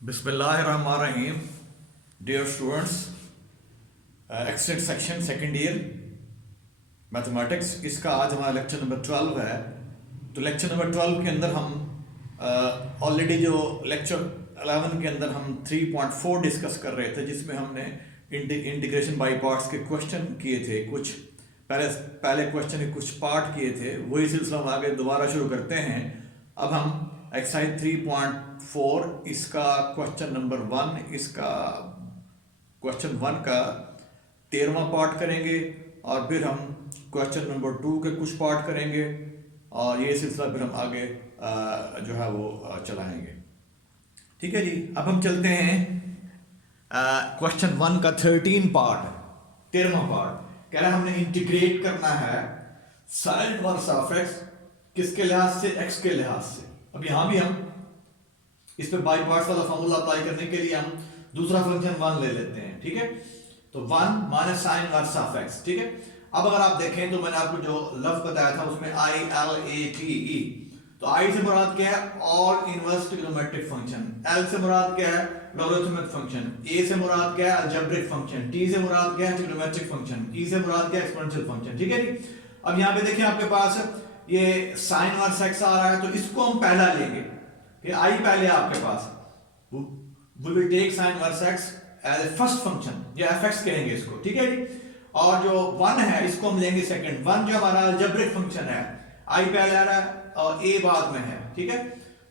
बिस्मिल्लाहिर्रहमानिर्रहीम। Dear students, extend section second year mathematics, इसका आज हमारा लेक्चर नंबर 12 है। तो लेक्चर नंबर 12 के अंदर हम ऑलरेडी जो लेक्चर 11 के अंदर हम 3.4 डिस्कस कर रहे थे, जिसमें हमने इंटीग्रेशन बाय पार्ट्स के क्वेश्चन किए थे। कुछ पहले क्वेश्चन के कुछ पार्ट किए थे, वही सिलसिला हम आगे दोबारा शुरू करते हैं। अब हम एक्सरसाइज 3.4 इसका क्वेश्चन नंबर 1, इसका क्वेश्चन 1 का 13वां पार्ट करेंगे और फिर हम क्वेश्चन नंबर 2 के कुछ पार्ट करेंगे और ये सिलसिला फिर हम आगे जो है वो चलाएंगे। ठीक है जी। अब हम चलते हैं क्वेश्चन 1 का 13 पार्ट, 13वां पार्ट। कह रहा है हमने इंटीग्रेट करना है साइन इनवर्स ऑफ एक्स, किसके लिहाज से? एक्स के लिहाज से। अब यहां भी हम इस पे बाई पार्ट्स वाला फॉर्मूला अप्लाई करने के लिए हम दूसरा फंक्शन 1 ले लेते हैं। ठीक है, तो 1 minus sine inverse of x. ठीक है, अब अगर आप देखें तो मैंने आपको जो लफ्ज बताया था उसमें I L A T E, तो आई से मुराद क्या है? All inverse trigonometric function. L से मुराद क्या है? Logarithmic function. ए से मुराद क्या है? Algebraic function. टी से मुराद क्या है? Trigonometric function. ई से मुराद क्या है? Exponential function. ठीक है जी। अब यहाँ पे देखिए आपके पास ये साइन इनवर्स एक्स आ रहा है, तो इसको हम पहला लेंगे कि आई पहले आपके पास, we will take sin inverse x as a first function, या fx कहेंगे इसको। ठीक है जी। और जो 1 है इसको हम लेंगे सेकंड। 1 जो हमारा अलजेब्रिक फंक्शन है, आई पहले आ रहा है और a बाद में है। ठीक है,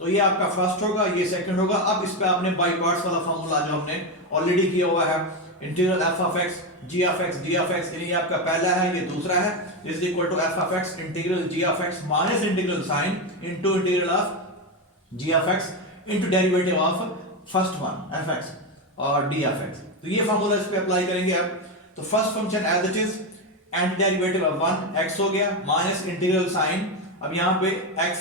तो ये आपका फर्स्ट होगा, ये सेकंड होगा। अब इस पे आपने बाई पार्ट्स वाला फॉर्मूला जो हमने ऑलरेडी किया हुआ है, integral f of x g of x d of x, ये आपका पहला है, ये दूसरा है, is equal to f of x integral g of x minus integral sin into integral of g of x into derivative of first one fx और d of x। तो ये फार्मूला इस पे अप्लाई करेंगे। अब तो first function as it is, and derivative of 1 x हो गया माइनस इंटीग्रल साइन। अब यहाँ पे x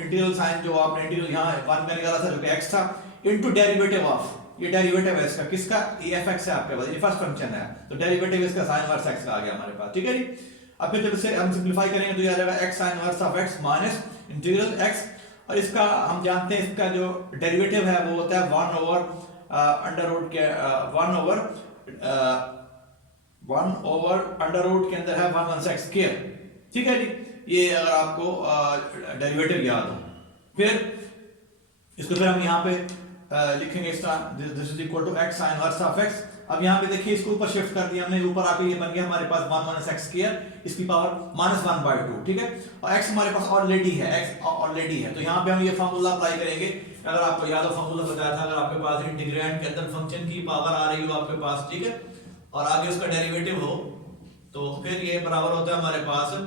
इंटीग्रल साइन जो आपने इंटीग्रल यहाँ 1 में निकाला था जो कि x था, इनटू डेरिवेटिव ऑफ, ये डेरिवेटिव है इसका, किसका? ये fx है आपके पास, ये फर्स्ट फंक्शन है, तो डेरिवेटिव इसका sin इनवर्स x का आ गया हमारे पास। ठीक है जी। अब फिर जब इसे हम सिंपलीफाई करेंगे तो ये आ जाएगा x sin inverse of x minus integral x, और इसका हम जानते हैं इसका जो डेरिवेटिव है वो होता है 1 ओवर अंडर रूट के 1 ओवर अंडर रूट के अंदर है 1 x स्क्वायर। ठीक है जी, ये अगर आपको डेरिवेटिव याद हो। फिर इसको फिर हम यहाँ पे लिखेंगे इस तरह, this is equal to x sin inverse of x। अब यहाँ पे देखिए इसको ऊपर शिफ्ट कर दिया हमने, ऊपर आके ये बन गया हमारे पास 1 x स्क्वायर, इसकी पावर -1/2। ठीक है, और x हमारे पास ऑलरेडी है, x ऑलरेडी है, तो यहाँ पे हम ये फार्मूला अप्लाई करेंगे। अगर आपको याद हो फार्मूला बताया था, अगर आपके पास इंटीग्रैंड के अंदर फंक्शन की पावर आ रही हो आपके पास, ठीक है, और आगे उसका डेरिवेटिव हो, तो फिर ये बराबर होता है हमारे पास,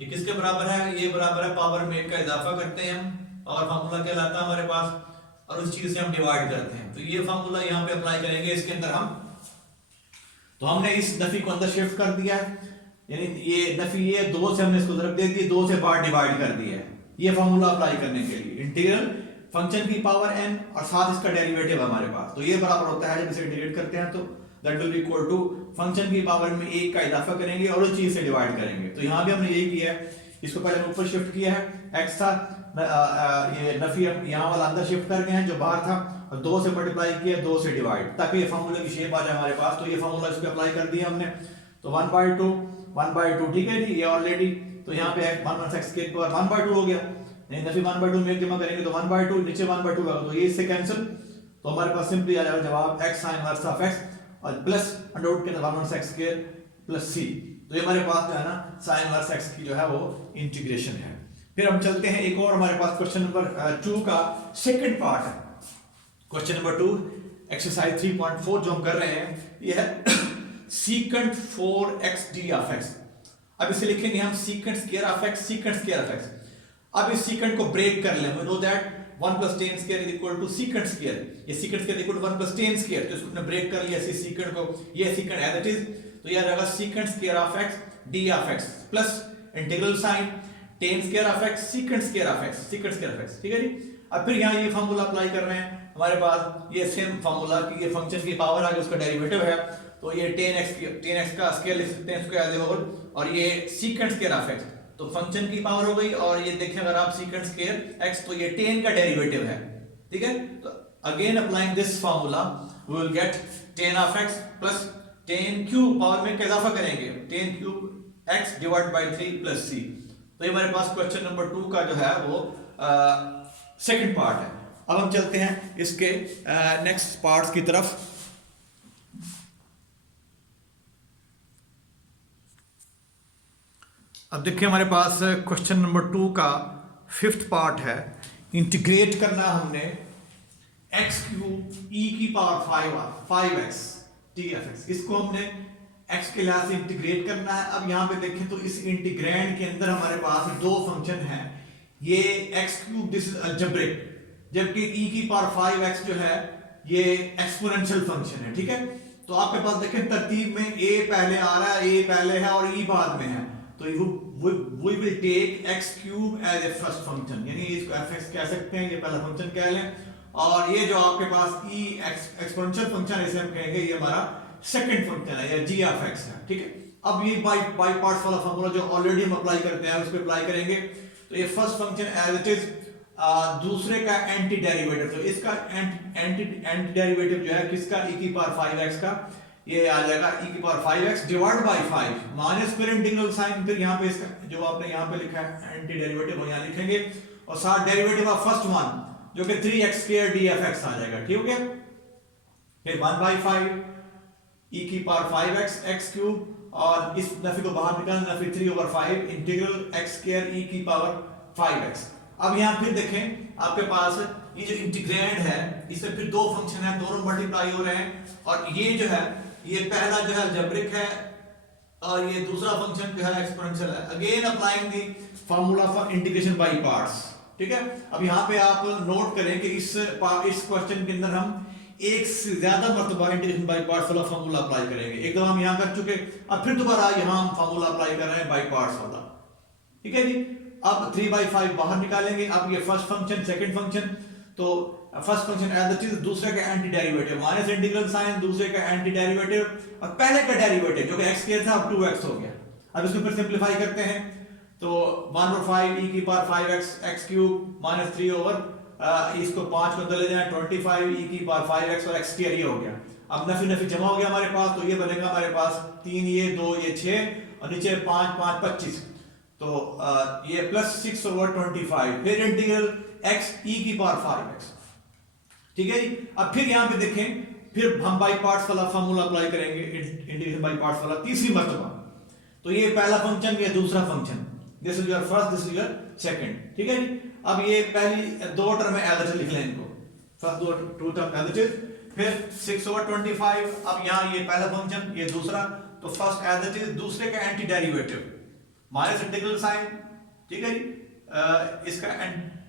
ये किसके बराबर है? ये बराबर है पावर में का इजाफा करते हैं हम, और फार्मूला क्या लाता है हमारे पास, और उस चीज से हम डिवाइड करते हैं। तो ये फार्मूला यहाँ पे अप्लाई करेंगे इसके अंदर हम। तो हमने इस नफी को अंदर शिफ्ट कर दिया है, यानी ये नफी, ये 2 से हमने इसको ज़रब दे दी, 2 से बाहर डिवाइड कर दिया है। ये फार्मूला अप्लाई करने के लिए इंटीग्रल फंक्शन की पावर n और साथ इसका डेरिवेटिव हमारे पास, तो ये बराबर होता है, जब इसे इंटीग्रेट करते हैं तो that will be equal to function की पावर में 1 का इजाफा करेंगे और उस चीज से डिवाइड करेंगे। तो यहाँ भी हमने यही किया है, इसको पहले ऊपर शिफ्ट किया है, x था, ये नफी यहाँ वाला अंदर शिफ्ट कर गए हैं जो बाहर था, और 2 से मल्टीप्लाई किया, 2 से डिवाइड, ताकि ये फार्मूले की शेप आ जाए हमारे पास। तो ये फार्मूला इस पे अप्लाई कर दिया हमने, तो 1/2। ठीक है जी, ये ऑलरेडी, तो यहाँ पे 1 x के पावर 1/2 हो गया, नहीं नफी 1/2 में जमा करेंगे तो 1/2, नीचे 1/2 होगा, तो ये इससे कैंसिल, तो हमारे पास सिंपली आ जाएगा जवाब x sin inverse of x और प्लस अंडर रूट के अंदर 1 x स्क्वायर प्लस c। तो ये हमारे पास जो है ना sin इनवर्स x की जो है वो इंटीग्रेशन है। फिर हम चलते हैं एक और, हमारे पास क्वेश्चन नंबर 2 का सेकंड पार्ट है। क्वेश्चन नंबर 2 एक्सरसाइज 3.4 जो हम कर रहे हैं, ये है secant 4x d of x। अब इसे लिखेंगे हम secant square of x, secant square of x। अब इस secant को ब्रेक कर लें, we know that 1 plus tan square is equal to secant square, ये secant square is equal to 1 plus tan square, तो इसको हमने ब्रेक कर लिया इस secant को, ये secant as it is, तो ये आ जाएगा secant square of x d of x plus integral sin tan square of x secant square of x, secant square of x। ठीक है जी। अब फिर यहाँ ये फार्मूला अप्लाई कर रहे हैं, हमारे पास ये सेम फार्मूला कि ये फंक्शन की पावर आगे उसका डेरिवेटिव है, तो ये tan x का स्क्वायर लिख सकते हैं इसको एज ए होल, और ये secant square of x, तो फंक्शन की पावर हो गई, और ये देखें अगर आप secant square x, तो ये tan का डेरिवेटिव है। ठीक है, तो again applying this formula we will get tan of x plus tan cube, power में इजाफा करेंगे, tan cube x divide by 3 plus c। तो ये हमारे पास क्वेश्चन नंबर 2 का जो है वो सेकंड पार्ट है। अब हम चलते हैं इसके नेक्स्ट पार्ट्स की तरफ। अब देखिए हमारे पास क्वेश्चन नंबर 2 का फिफ्थ पार्ट है। इंटीग्रेट करना हमने एक्स क्यूब ई की पावर 5x tfx, इसको हमने x के लिहाज से इंटीग्रेट करना है। अब यहाँ पे देखें तो इस इंटीग्रैंड के अंदर हमारे पास दो फंक्शन हैं, ये x cube this is algebraic, जबकि e की पावर 5x जो है ये एक्सपोनेंशियल फंक्शन है। ठीक है, तो आपके पास देखें तरतीब में a पहले आ रहा है, a पहले है और e बाद में है, तो we will take x cube as a first function, यानी इसको fx कह सकते हैं, ये पहला फंक्शन कह लें, और ये जो आपके पास e एक्सपोनेंशियल फंक्शन है इसे हम कहेंगे ये हमारा सेकंड फंक्शन है या g ऑफ x है। ठीक है, अब ये बाय पार्ट्स वाला फार्मूला जो ऑलरेडी हम अप्लाई करते हैं उस पे अप्लाई करेंगे। तो ये first function as it is, दूसरे का एंटी डेरिवेटिव, तो इसका एंटी डेरिवेटिव जो है किसका, e की पावर 5x का, ये आ जाएगा e की power 5x divide by 5 minus फिर इंटीग्रल साइन, फिर यहाँ पे इसका जो आपने यहाँ पे लिखा है एंटी डेरिवेटिव वो यहाँ लिखेंगे, और साथ डेरिवेटिव ऑफ फर्स्ट वन जो कि 3x स्क्वायर dfx आ जाएगा। ठीक हो गया, फिर 1/5 e की पावर 5x x क्यूब, और इस नफी को बाहर निकालना, Nafi 3/5 integral x square e की पावर 5x। अब यहाँ फिर देखें आपके पास ये जो इंटीग्रैंड है इससे फिर दो फंक्शन है, दोनों मल्टीप्लाई हो रहे हैं, और ये जो है ये पहला जो है अलजेब्रिक है और ये दूसरा फंक्शन जो है एक्सपोनेंशियल है। Again applying the formula for integration by parts. ठीक है, अब यहाँ पे आप नोट करें कि इस क्वेश्चन के अंदर हम एक से ज्यादा मर्तबा इंटीग्रेशन बाय पार्ट्स वाला फार्मूला अप्लाई करेंगे। एक दफा हम यहाँ कर चुके, अब फिर दोबारा यहाँ हम फार्मूला अप्लाई कर रहे हैं बाय पार्ट्स वाला। ठीक है जी, अब 3/5 बाहर निकालेंगे। अब ये फर्स्ट फंक्शन सेकंड फंक्शन, तो first function as it is, दूसरे का anti derivative minus integral sine, दूसरे का एंटी डेरिवेटिव और पहले का डेरिवेटिव जो कि x स्क्वायर था अब 2x हो गया। अब इसको फिर सिंपलीफाई करते हैं, तो 1/5 e की power 5x x cube minus 3 over इसको 5 को अंदर ले जाए 25 e की पावर 5x और x स्क्वायर ये हो गया। अब नफी नफी जमा हो गया हमारे पास, तो ये बनेगा हमारे पास 3 ये 2 ये 6 और नीचे 5 5 25, तो ये प्लस 6/25, फिर इंटीग्रल x e की पावर 5x। ठीक है जी, अब फिर यहाँ पे देखें, फिर हम बाय पार्ट्स वाला फार्मूला अप्लाई करेंगे, इंटीग्रेशन बाय पार्ट्स वाला तीसरी मर्तबा। तो ये पहला फंक्शन, ये दूसरा function, this is your first, this is your second. ठीक है जी, अब ये पहली दो टर्म एज इट इज लिख लें इनको, first two term as it is, फिर 6/25। अब यहाँ ये पहला फंक्शन ये दूसरा, तो फर्स्ट एज इट इज, दूसरे का anti derivative minus integral sine. ठीक है जी, इसका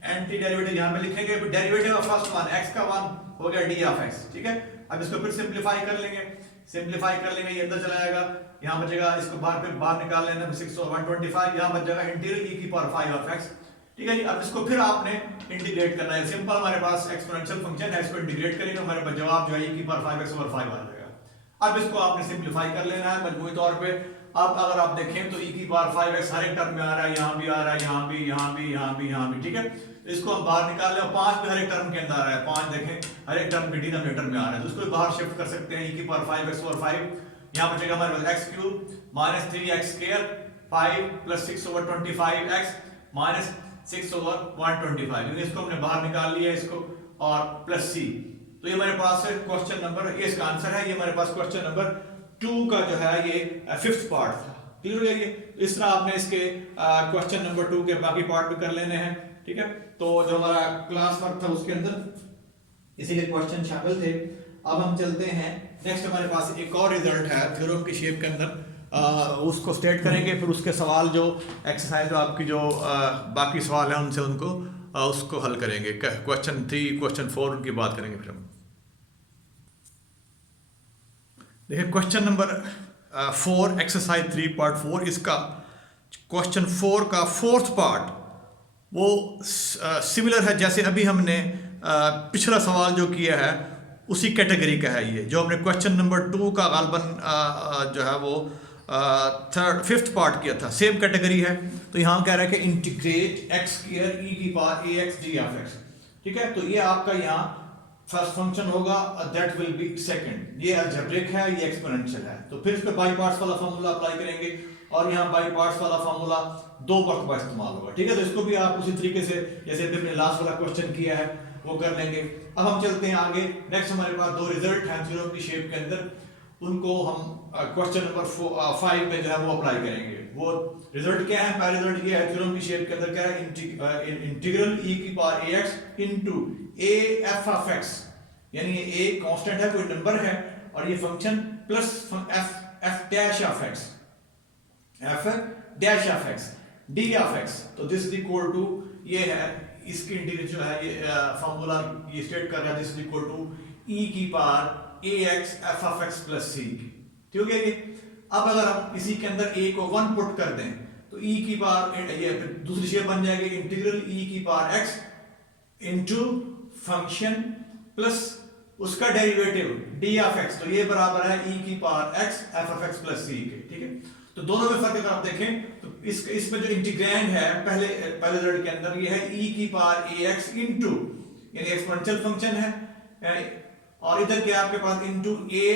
एंटी डेरिवेटिव यहाँ पे लिखेंगे, फिर derivative of first one x का 1 हो गया d ऑफ x। ठीक है, अब इसको फिर सिंपलीफाई कर लेंगे, ये अंदर चला जाएगा, यहाँ बचेगा, इसको बाहर निकाल लेना, 6/125, यहाँ बच जाएगा इंटीग्रल e की पावर 5 ऑफ x। ठीक है जी, अब इसको फिर आपने इंटीग्रेट करना है, सिंपल हमारे पास एक्सपोनेंशियल फंक्शन है, इसको इंटीग्रेट करेंगे तो हमारे पास जवाब जो है e की पावर 5x/5 आ जाएगा। अब इसको आपने सिंपलीफाई कर लेना है मजमूई तौर पे। अब अगर आप देखें तो e की पावर 5x हर एक टर्म में आ रहा है, यहाँ भी आ रहा है, यहाँ भी, यहाँ भी, यहाँ भी, यहाँ भी। ठीक है, तो इसको हम बाहर निकाल लें, 5 भी हर एक टर्म के अंदर आ रहा है, 5 देखें हर एक टर्म के डिनोमिनेटर में आ रहा है, तो इसको बाहर शिफ्ट कर सकते हैं, e की पावर 5x/5, यहाँ बचेगा हमारे पास x cube minus 3x square 5 plus 6/25x minus 6/125, इसको हमने बाहर निकाल लिया इसको, और प्लस c। तो ये हमारे पास क्वेश्चन नंबर, ये इसका आंसर है, ये हमारे पास क्वेश्चन नंबर 2 का जो है ये फिफ्थ पार्ट था। क्लियर हो गया ये, इस तरह आपने इसके क्वेश्चन नंबर 2 के बाकी पार्ट भी कर लेने हैं। ठीक है, तो जो हमारा क्लास वर्क था उसके अंदर इसीलिए क्वेश्चन शामिल थे। अब हम चलते हैं नेक्स्ट, हमारे पास एक और रिजल्ट है थ्योरम की शेप के अंदर, उसको स्टेट करेंगे, फिर उसके सवाल जो एक्सरसाइज जो आपकी जो बाकी सवाल हैं उनसे उनको उसको हल करेंगे। क्वेश्चन 3 क्वेश्चन 4 उनकी बात करेंगे फिर हम। देखिए क्वेश्चन नंबर 4 एक्सरसाइज 3 पार्ट 4, इसका क्वेश्चन 4 का फोर्थ पार्ट वो सिमिलर है जैसे अभी हमने पिछला सवाल जो किया है उसी कैटेगरी का है। ये जो हमने क्वेश्चन नंबर 2 का गालबन जो है वो फिफ्थ पार्ट किया था, सेम कैटेगरी है। तो यहाँ कह रहा है कि इंटीग्रेट x स्क्वायर e की power ax d of x। ठीक है, तो ये आपका यहाँ फर्स्ट फंक्शन होगा दैट विल बी सेकंड। ये अलजेब्रिक है, ये एक्सपोनेंशियल है। तो फिर इस पे बाई पार्ट्स वाला फार्मूला अप्लाई करेंगे और यहाँ बाई पार्ट्स वाला फार्मूला दो मरतबा इस्तेमाल होगा, ठीक है। तो इसको भी आप उसी तरीके से जैसे हमने लास्ट वाला क्वेश्चन किया है वो कर लेंगे। अब हम चलते हैं आगे। नेक्स्ट हमारे पास दो रिजल्ट हैं थ्योरम की शेप के अंदर, उनको हम क्वेश्चन नंबर 5 में जो है वो अप्लाई करेंगे। वो रिजल्ट क्या है? पहला रिजल्ट ये है थ्योरम की शेप के अंदर क्या है, इंटीग्रल e की power ax into a f of x, यानी ये a कांस्टेंट है, कोई नंबर है, और ये function plus f dash of x, f dash of x d of x। तो दिस इज इक्वल टू, ये है इसकी इंटीग्रल जो है, ये फार्मूला ये स्टेट कर रहा है, this is equal to e की power ax f of x plus c, ठीक है ये। अब अगर हम इसी के अंदर a को 1 पुट कर दें तो e की पावर, ये दूसरी शेप बन जाएगी इंटीग्रल e की power x into function plus उसका डेरिवेटिव d ऑफ x, तो ये बराबर है e की power x f of x plus c के, ठीक है। तो दोनों में फर्क अगर आप देखें तो इसमें जो इंटीग्रैंड है पहले रिजल्ट के अंदर ये है e की पावर ax इनटू, यानी एक्सपोनेंशियल फंक्शन है, और इधर क्या आपके पास into a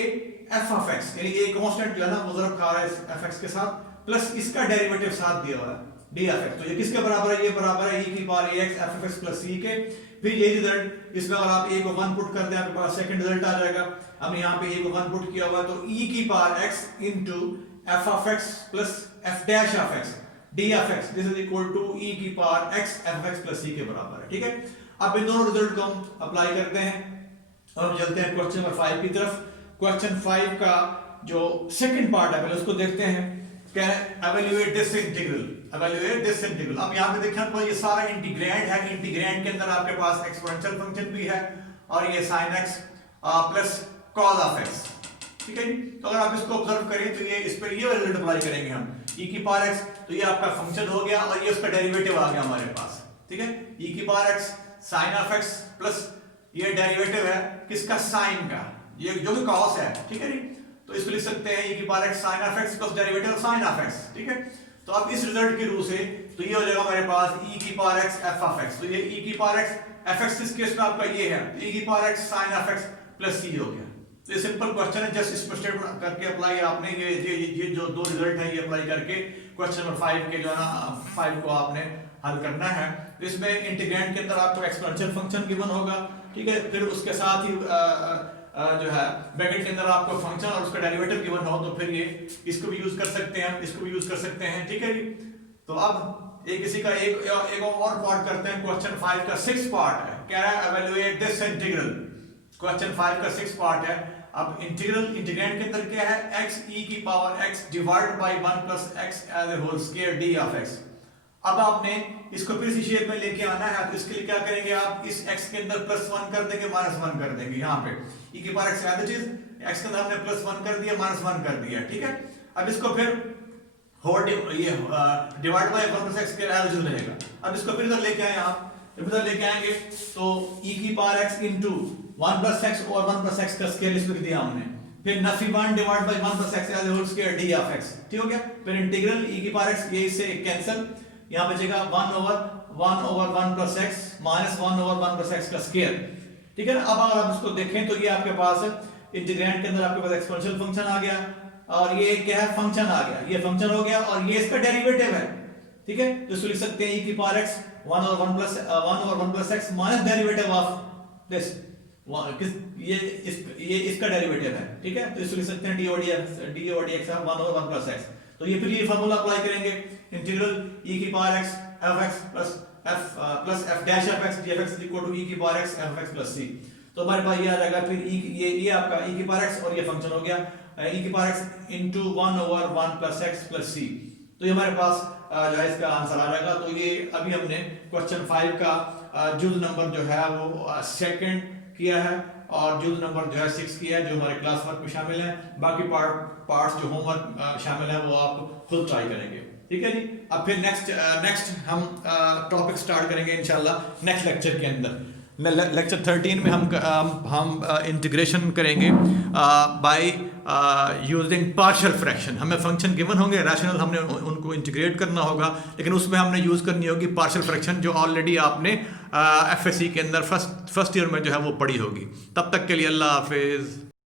f of x, यानी ये कांस्टेंट लेना मुजरब खा रहा है fx के साथ, प्लस इसका डेरिवेटिव साथ दिया हुआ है d ऑफ x। तो ये किसके बराबर है? ये बराबर है e की power ax f of x plus c के। फिर ये रिजल्ट, इसमें अगर आप a को 1 पुट कर दें आपके पास सेकंड रिजल्ट आ जाएगा। अब यहाँ पे a को 1 पुट किया हुआ है तो e की power x into f of x plus f dash of x d of x, this is equal to e की power x f of x plus c के बराबर है, ठीक है। अब इन दोनों रिजल्ट को हम अप्लाई करते हैं और हम चलते हैं क्वेश्चन नंबर 5 की तरफ। क्वेश्चन 5 का जो सेकंड पार्ट है पहले उसको देखते हैं। क्या है? Evaluate this integral, evaluate this integral. अब यहाँ पे देखें तो ये सारा इंटीग्रैंड है, इंटीग्रैंड के अंदर आपके पास एक्सपोनेंशियल फंक्शन भी है और ये sin x plus cos of x, ठीक है। तो अगर आप इसको ऑब्जर्व करें तो ये इस पर ये रिजल्ट अप्लाई करेंगे हम, e की पावर x, तो ये आपका फंक्शन हो गया और ये उसका डेरिवेटिव आ गया हमारे पास, ठीक है। e की power x sin of x plus ये डेरिवेटिव है किसका? साइन का, ये जो कि cos है, ठीक है। तो इसको लिख सकते हैं e की power x sin of x plus derivative sin of x, ठीक है। तो अब इस रिजल्ट की रूह से तो ये हो जाएगा हमारे पास e की power x f of x, तो ये e की पावर x fx इस केस में आपका ये है e की power x sin of x plus c हो गया। तो ये सिंपल क्वेश्चन है, जस्ट इस पर स्टेप करके अप्लाई आपने ये जो दो रिजल्ट है ये अप्लाई करके क्वेश्चन नंबर 5 के जो है ना 5 को आपने हल करना है। तो इसमें इंटीग्रैंड के अंदर आपको एक्सपोनेंशियल फंक्शन गिवन होगा, ठीक है। फिर उसके साथ ही जो है ब्रैकेट के अंदर आपको फंक्शन और उसका डेरिवेटिव गिवन हो तो फिर ये इसको भी यूज कर सकते हैं, इसको भी यूज कर सकते हैं, ठीक है जी। तो अब एक इसी का एक और पार्ट करते हैं। क्वेश्चन 5 का 6th पार्ट है, क्या है? Evaluate this integral. क्वेश्चन 5 का 6th पार्ट है। अब इंटीग्रल, इंटीग्रैंड के अंदर क्या है? x e की power x divide by 1 plus x as a whole square d of x। अब आपने इसको फिर इसी शेप में लेके आना है, तो इसके लिए क्या करेंगे आप? इस x के अंदर +1 कर देंगे, -1 कर देंगे। यहाँ पे e की पावर x आधी चीज, x के अंदर हमने +1 कर दिया, -1 कर दिया, ठीक है। अब इसको फिर होल ये डिवाइड बाय 1 प्लस x के आधी चीज रहेगा। अब इसको फिर इधर लेके आए आप, इधर लेके आएंगे तो e की power x into 1 plus x और 1 प्लस x का स्क्वायर इसमें दिया हमने, फिर नफी 1 divide by 1 plus x as whole square d of x, ठीक हो गया। फिर इंटीग्रल e की पावर x, ये इससे कैंसिल, यहाँ बचेगा 1 over 1 plus x minus 1 over 1 plus x का स्क्वायर, ठीक है ना। अब अगर आप इसको देखें तो ये आपके पास इंटीग्रैंड के अंदर आपके पास एक्सपोनेंशियल फंक्शन आ गया और ये क्या है? फंक्शन आ गया, ये फंक्शन हो गया और ये इसका डेरिवेटिव है, ठीक है। तो इसको लिख सकते हैं e की power x 1 over 1 plus x minus derivative of this, ये इसका डेरिवेटिव है, ठीक है। तो इसको लिख सकते हैं d over dx 1 over 1 plus x। तो ये फिर ये फार्मूला अप्लाई करेंगे, इंटीग्रल e की power x f x plus f dash of x df x equal to e की power x f x plus c। तो हमारे पास ये आ जाएगा फिर ये आपका e की पावर x और ये फंक्शन हो गया e की power x into 1 over 1 plus x plus c। तो ये हमारे पास जो है इसका आंसर आ जाएगा। तो ये अभी हमने क्वेश्चन 5 का जुज नंबर जो है वो सेकंड किया है और जुज नंबर जो है 6 किया है, जो हमारे क्लास वर्क में शामिल है। बाकी पार्ट्स जो होमवर्क शामिल है वो आप खुद ट्राई करेंगे, ठीक है जी। अब फिर नेक्स्ट हम टॉपिक स्टार्ट करेंगे इंशाल्लाह नेक्स्ट लेक्चर के अंदर। लेक्चर 13 में हम इंटीग्रेशन करेंगे बाय यूजिंग पार्शियल फ्रैक्शन। हमें फंक्शन गिवन होंगे रैशनल, हमने उनको इंटीग्रेट करना होगा, लेकिन उसमें हमने यूज़ करनी होगी पार्शियल फ्रैक्शन, जो ऑलरेडी आपने एफएससी के अंदर फर्स्ट ईयर में जो है वो पढ़ी होगी। तब तक के लिए अल्लाह हाफिज़।